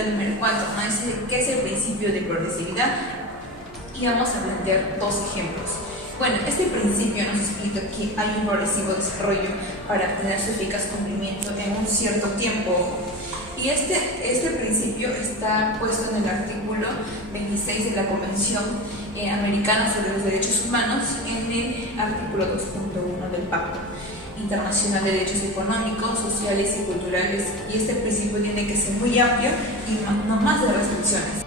pregunta número 4, ¿no? ¿Qué es el principio de progresividad? Y vamos a plantear dos ejemplos. Bueno, este principio nos explica que hay un progresivo desarrollo para obtener su eficaz cumplimiento en un cierto tiempo. Y este principio está puesto en el artículo 26 de la Convención Americana sobre los Derechos Humanos, en el artículo 2.1 del Pacto Internacional de Derechos Económicos, Sociales y Culturales. Y este principio tiene que ser muy amplio y no más de restricciones.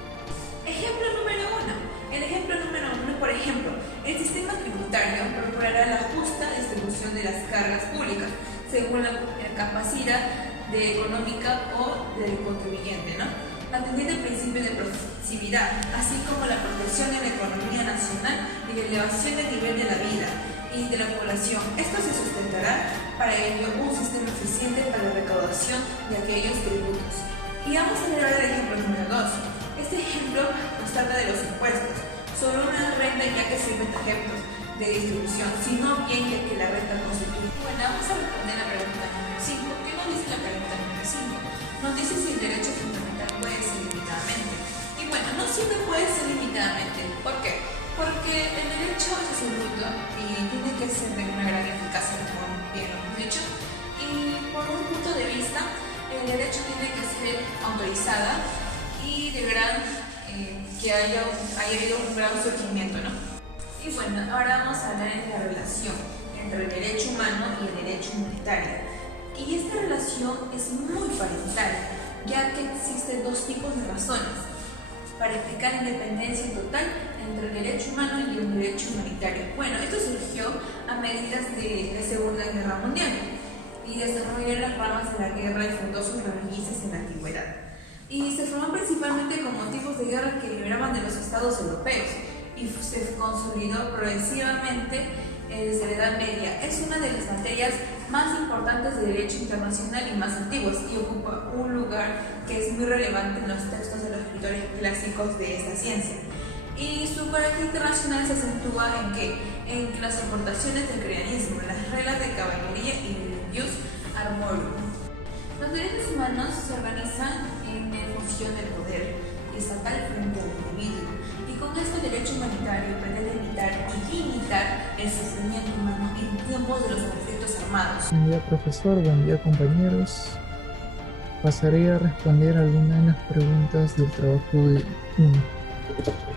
Ejemplo número 1. El ejemplo número 1, por ejemplo, el sistema tributario procurará la justa distribución de las cargas públicas según la capacidad económica o del contribuyente, ¿no? Atendiendo el principio de progresividad, así como la protección de la economía nacional y la elevación del nivel de la vida y de la población. Esto se sustentará para ello un sistema eficiente para la recaudación de aquellos tributos. Y vamos a ver el ejemplo número 2. Este ejemplo nos trata de los impuestos, sobre una renta ya que sirven de ejemplos de distribución, sino bien que la renta constituye. Bueno, vamos a responder la pregunta número 5. ¿Qué nos dice la pregunta número 5? Nos dice si el derecho fundamental puede ser limitadamente. Y bueno, no siempre puede ser limitadamente. ¿Por qué? Porque el derecho es absoluto y tiene que ser de una gran eficacia, como bien lo hemos dicho. Y por un punto de vista, el derecho tiene que ser autorizada y de que haya habido un gran surgimiento, ¿no? Y bueno, ahora vamos a hablar de la relación entre el derecho humano y el derecho humanitario. Y esta relación es muy parentaria, ya que existen dos tipos de razones para explicar la independencia total entre el derecho humano y el derecho humanitario. Bueno, esto surgió a medidas de la Segunda Guerra Mundial y desarrolló las ramas de la guerra y fundó sus raíces en la antigüedad. Y se formó principalmente con motivos de guerra que liberaban de los estados europeos y se consolidó progresivamente desde la Edad Media. Es una de las materias más importantes de derecho internacional y más antiguas y ocupa un lugar que es muy relevante en los textos de los escritores clásicos de esta ciencia. Y su carácter internacional se acentúa en que las aportaciones del cristianismo, las reglas de caballería y el jus armorum. Los derechos humanos se organizan en función del poder estatal frente al individuo, y con esto el derecho humanitario pretende evitar y limitar el sufrimiento humano en tiempos de los conflictos armados. Buen día, profesor, buen día, compañeros. Pasaré a responder algunas de las preguntas del trabajo de 1.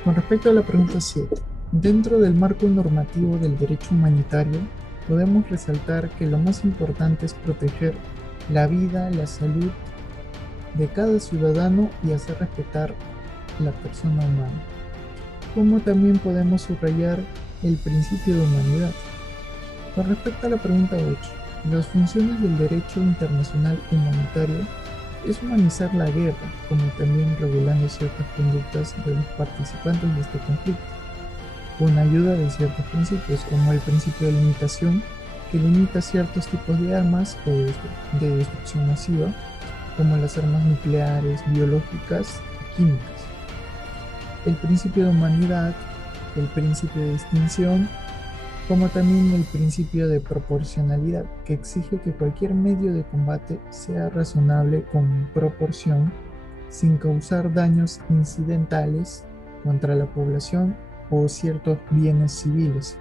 Con respecto a la pregunta 7, dentro del marco normativo del derecho humanitario, podemos resaltar que lo más importante es proteger la vida, la salud de cada ciudadano y hacer respetar la persona humana. Como también podemos subrayar el principio de humanidad. Con respecto a la pregunta 8, las funciones del derecho internacional humanitario es humanizar la guerra, como también regulando ciertas conductas de los participantes de este conflicto, con ayuda de ciertos principios, como el principio de limitación, que limita ciertos tipos de armas o de destrucción masiva, como las armas nucleares, biológicas y químicas. El principio de humanidad, el principio de distinción, como también el principio de proporcionalidad, que exige que cualquier medio de combate sea razonable con proporción, sin causar daños incidentales contra la población o ciertos bienes civiles.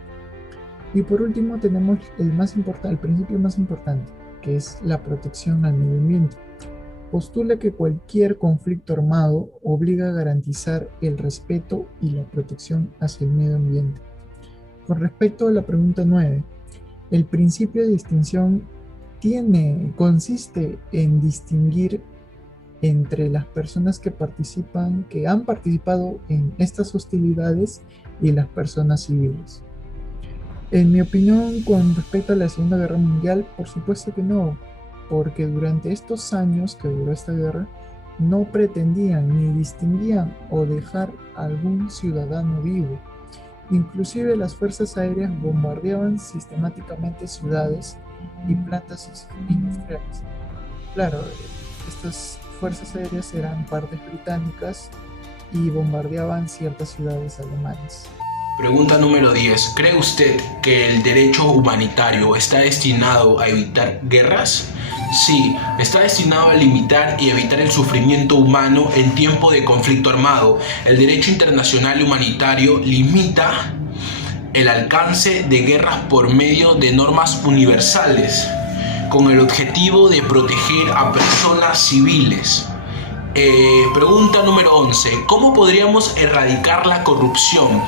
Y por último tenemos el principio más importante, que es la protección al medio ambiente. Postula que cualquier conflicto armado obliga a garantizar el respeto y la protección hacia el medio ambiente. Con respecto a la pregunta 9, el principio de distinción consiste en distinguir entre las personas que han participado en estas hostilidades y las personas civiles. En mi opinión, con respecto a la Segunda Guerra Mundial, por supuesto que no, porque durante estos años que duró esta guerra, no pretendían ni distinguían o dejar a algún ciudadano vivo. Inclusive las fuerzas aéreas bombardeaban sistemáticamente ciudades y plantas industriales. Claro, estas fuerzas aéreas eran partes británicas y bombardeaban ciertas ciudades alemanas. Pregunta número 10. ¿Cree usted que el derecho humanitario está destinado a evitar guerras? Sí, está destinado a limitar y evitar el sufrimiento humano en tiempo de conflicto armado. El derecho internacional humanitario limita el alcance de guerras por medio de normas universales, con el objetivo de proteger a personas civiles. Pregunta número 11. ¿Cómo podríamos erradicar la corrupción?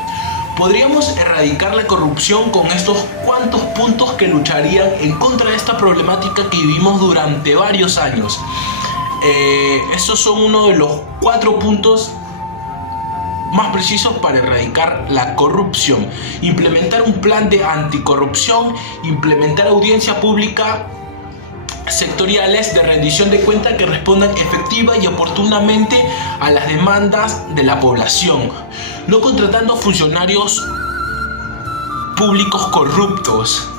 Podríamos erradicar la corrupción con estos cuantos puntos que lucharían en contra de esta problemática que vivimos durante varios años. Estos son uno de los 4 puntos más precisos para erradicar la corrupción: implementar un plan de anticorrupción, implementar audiencia pública sectoriales de rendición de cuentas que respondan efectiva y oportunamente a las demandas de la población, no contratando funcionarios públicos corruptos,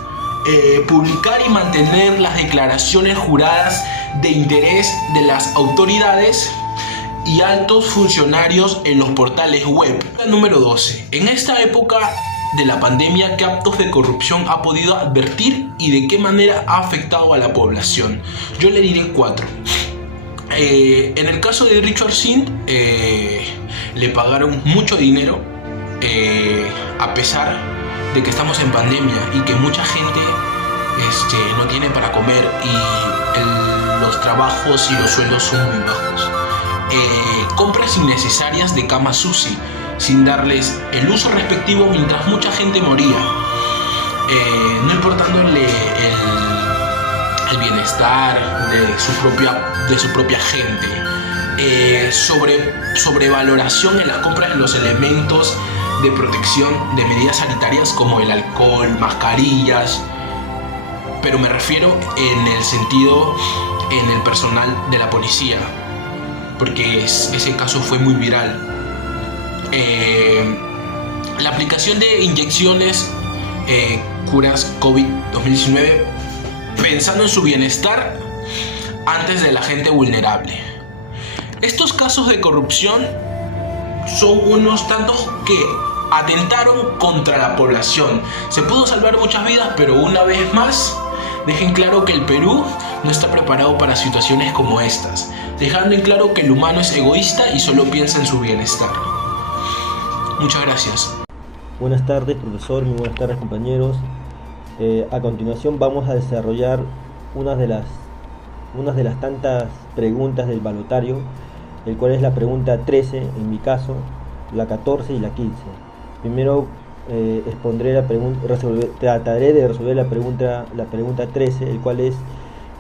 publicar y mantener las declaraciones juradas de interés de las autoridades y altos funcionarios en los portales web. Número 12. En esta época de la pandemia, ¿qué actos de corrupción ha podido advertir y de qué manera ha afectado a la población? Yo le diré 4. En el caso de Richard Sindh, le pagaron mucho dinero a pesar de que estamos en pandemia y que mucha gente no tiene para comer y los trabajos y los sueldos son muy bajos. Compras innecesarias de camas UCI sin darles el uso respectivo mientras mucha gente moría, no importándole el bienestar de su propia gente. Sobrevaloración en las compras de los elementos de protección de medidas sanitarias como el alcohol, mascarillas, pero me refiero en el sentido en el personal de la policía, porque ese caso fue muy viral. La aplicación de inyecciones curas COVID-2019 pensando en su bienestar antes de la gente vulnerable. Estos casos de corrupción son unos tantos que atentaron contra la población. Se pudo salvar muchas vidas, pero una vez más dejen claro que el Perú no está preparado para situaciones como estas, dejando en claro que el humano es egoísta y solo piensa en su bienestar. Muchas gracias. Buenas tardes, profesor, muy buenas tardes, compañeros. A continuación vamos a desarrollar unas de las tantas preguntas del balotario, el cual es la pregunta 13 en mi caso, la 14 y la 15. Primero expondré la pregunta, trataré de resolver la pregunta 13, el cual es: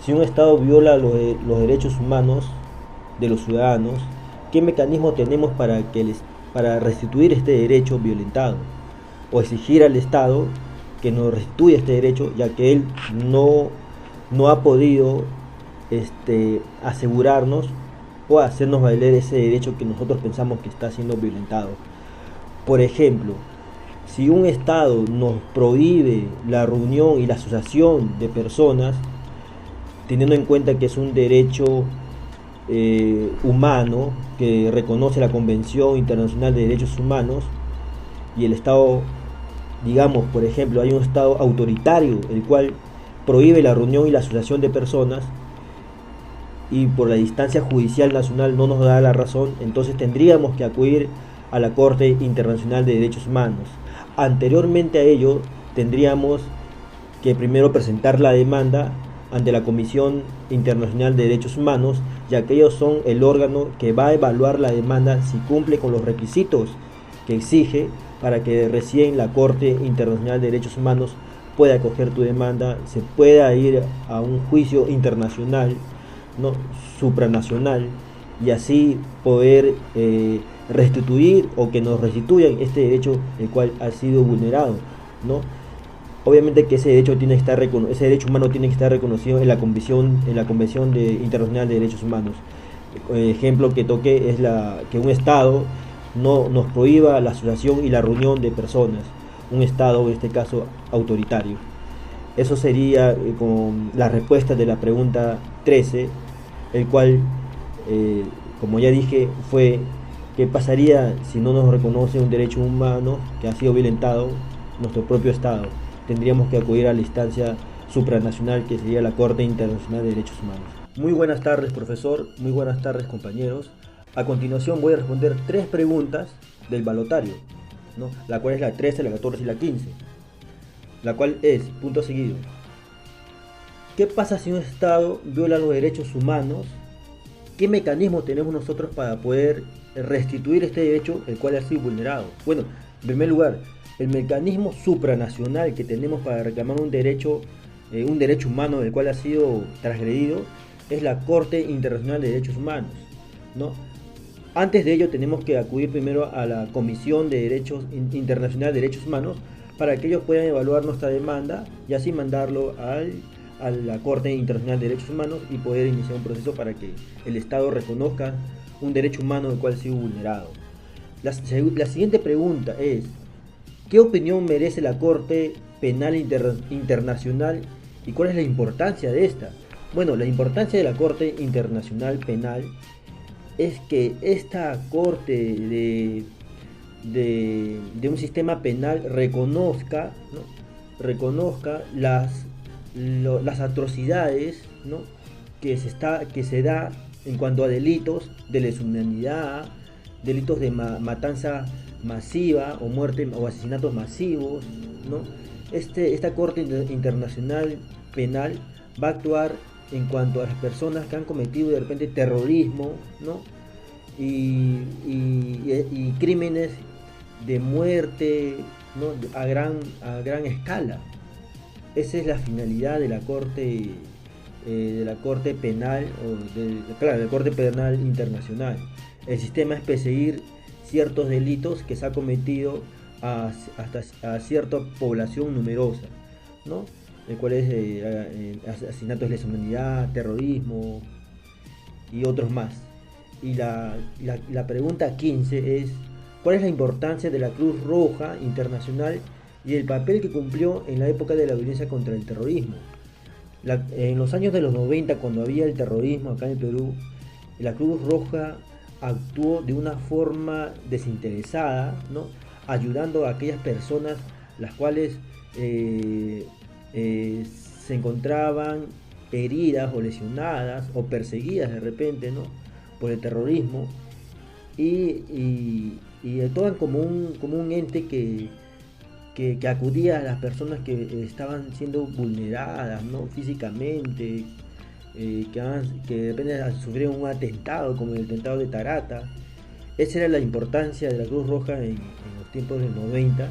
si un Estado viola los derechos humanos de los ciudadanos, ¿qué mecanismo tenemos para restituir este derecho violentado? O exigir al Estado que nos restituya este derecho, ya que él no ha podido asegurarnos o hacernos valer ese derecho que nosotros pensamos que está siendo violentado. Por ejemplo, si un Estado nos prohíbe la reunión y la asociación de personas, teniendo en cuenta que es un derecho humano que reconoce la Convención Internacional de Derechos Humanos, y el Estado, digamos, por ejemplo, hay un Estado autoritario el cual prohíbe la reunión y la asociación de personas, y por la instancia judicial nacional no nos da la razón, entonces tendríamos que acudir a la Corte Internacional de Derechos Humanos. Anteriormente a ello, tendríamos que primero presentar la demanda ante la Comisión Internacional de Derechos Humanos, ya que ellos son el órgano que va a evaluar la demanda si cumple con los requisitos que exige para que recién la Corte Internacional de Derechos Humanos pueda acoger tu demanda, se pueda ir a un juicio internacional, ¿no?, supranacional, y así poder restituir o que nos restituyan este derecho el cual ha sido vulnerado, ¿no? Obviamente que ese derecho humano tiene que estar reconocido en la Convención Internacional de Derechos Humanos. Ejemplo que toque es que un Estado no nos prohíba la asociación y la reunión de personas, un Estado en este caso autoritario. Eso sería con la respuesta de la pregunta 13, el cual, como ya dije, fue: ¿qué pasaría si no nos reconoce un derecho humano que ha sido violentado nuestro propio Estado? Tendríamos que acudir a la instancia supranacional que sería la Corte Internacional de Derechos Humanos. Muy buenas tardes, profesor, muy buenas tardes, compañeros. A continuación voy a responder 3 preguntas del balotario, ¿no? La cual es la 13, la 14 y la 15. La cual es, punto seguido: ¿qué pasa si un Estado viola los derechos humanos? ¿Qué mecanismos tenemos nosotros para poder restituir este derecho el cual ha sido vulnerado? Bueno, en primer lugar, el mecanismo supranacional que tenemos para reclamar un derecho humano del cual ha sido transgredido es la Corte Internacional de Derechos Humanos, ¿no? Antes de ello tenemos que acudir primero a la Comisión de Derechos Internacional de Derechos Humanos para que ellos puedan evaluar nuestra demanda y así mandarlo a la Corte Internacional de Derechos Humanos y poder iniciar un proceso para que el Estado reconozca un derecho humano del cual ha sido vulnerado. La siguiente pregunta es: ¿qué opinión merece la Corte Penal Internacional y cuál es la importancia de esta? Bueno, la importancia de la Corte Internacional Penal es que esta corte de un sistema penal reconozca, ¿no? reconozca las atrocidades, ¿no? que se da en cuanto a delitos de lesa humanidad, delitos de matanza masiva o muerte o asesinatos masivos, ¿no? Esta Corte Internacional Penal va a actuar en cuanto a las personas que han cometido de repente terrorismo, ¿no? y crímenes de muerte, ¿no? a gran escala. Esa es la finalidad de la Corte Penal de la Corte Penal Internacional. El sistema es perseguir ciertos delitos que se ha cometido a cierta población numerosa, ¿no? El cual es asesinatos de lesa humanidad, terrorismo y otros más. Y la pregunta 15 es: ¿cuál es la importancia de la Cruz Roja Internacional y el papel que cumplió en la época de la violencia contra el terrorismo? En los años de los 90, cuando había el terrorismo acá en el Perú, la Cruz Roja actuó de una forma desinteresada, ¿no? Ayudando a aquellas personas las cuales se encontraban heridas o lesionadas o perseguidas de repente, ¿no? por el terrorismo, y actuaban como un ente que acudía a las personas que estaban siendo vulneradas, ¿no? físicamente, que de repente sufrieron un atentado como el atentado de Tarata. Esa era la importancia de la Cruz Roja en los tiempos del 90,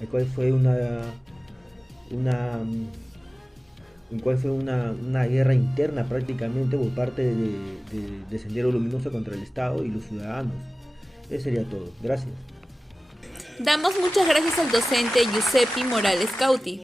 el cual fue una guerra interna prácticamente por parte de Sendero Luminoso contra el Estado y los ciudadanos. Eso sería todo. Gracias. Damos muchas gracias al docente Giuseppe Morales Cauti.